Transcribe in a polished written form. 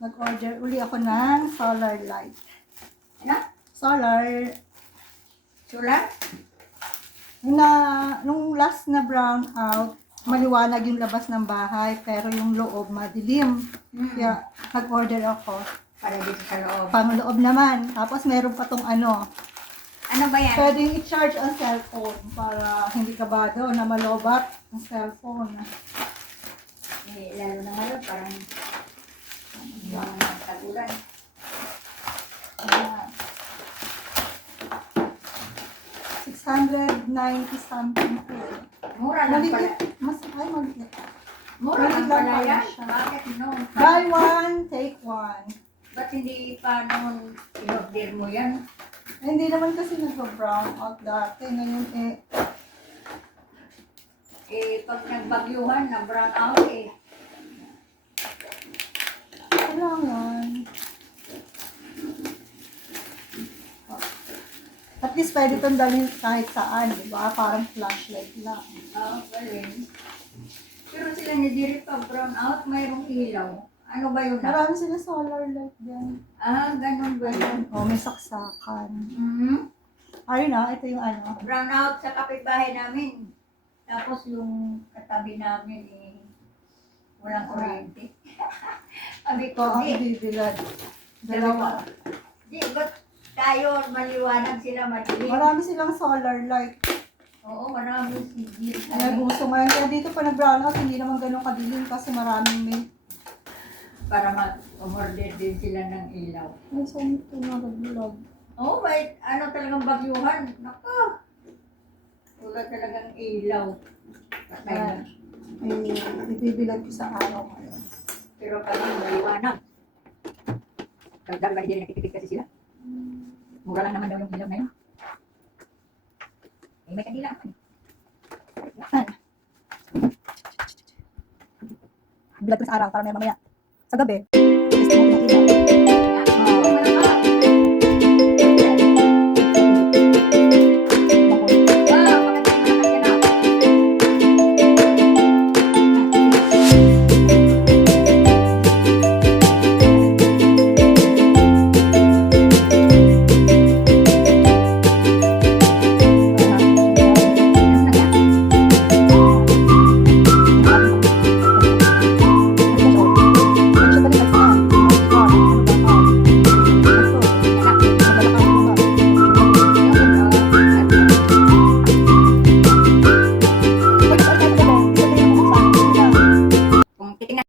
Nag-order uli ako ng solar light. Ano? Solar. Sulat? Nung last na brown out, maliwanag yung labas ng bahay, pero yung loob madilim. Kaya nag-order ako. Para dito sa loob. Pang loob naman. Tapos meron pa tong ano. Ano ba yan? Pwedeng i-charge ang cellphone para hindi ka ba daw na malobat ang cellphone. Eh, lalo na ngayon, parang yung tagulan. Ayan. 690 something po. Mura lang pala. Maliit. Mura Maliit lang lang pala pala yan. siya. Bakit no? Buy one, take one. Ba't hindi pa noon in-order mo yan? Hindi naman kasi nag-brown out dati. Ngayon Eh, pag nagbagyuhan, na-brown out eh. kailangan. At least pwede itong dalhin kahit saan, di ba? Parang flashlight lang. Oo, galing. Pero sila ni Diri pag brown out, mayroong ilaw. Ano ba yun? Marami sila solar light din. Ah, ganun ba yun? Oh, may saksakan. Mhm. Ayun na, ito yung ano. Brown out sa kapitbahay namin. Tapos yung katabi namin eh, walang kuryente. Sabi Ito ko, ang di, ibibilad. Dalawa. di, ba't tayo maliwanag sila madilim? Marami silang solar light. Oo, marami sigil. Kaya gusto mo yan. Kaya dito pa nag-brown out, hindi naman ganun kadilim kasi maraming may... Para mag-order din sila ng ilaw. Ay, saan ito nag-vlog? Oo, may ano talagang bagyuhan. Nako! Wala talagang ilaw. Patay na. Ay, ibibilad ko sa araw ngayon. Pero kami maliwanag. Dagdag ba hindi nagtitipid kasi sila? Mura lang naman daw yung ilaw na yun. Eh, may kandila naman. Yan. Bilad ko sa araw para may mamaya. Sa gabi, gusto mo pinakita.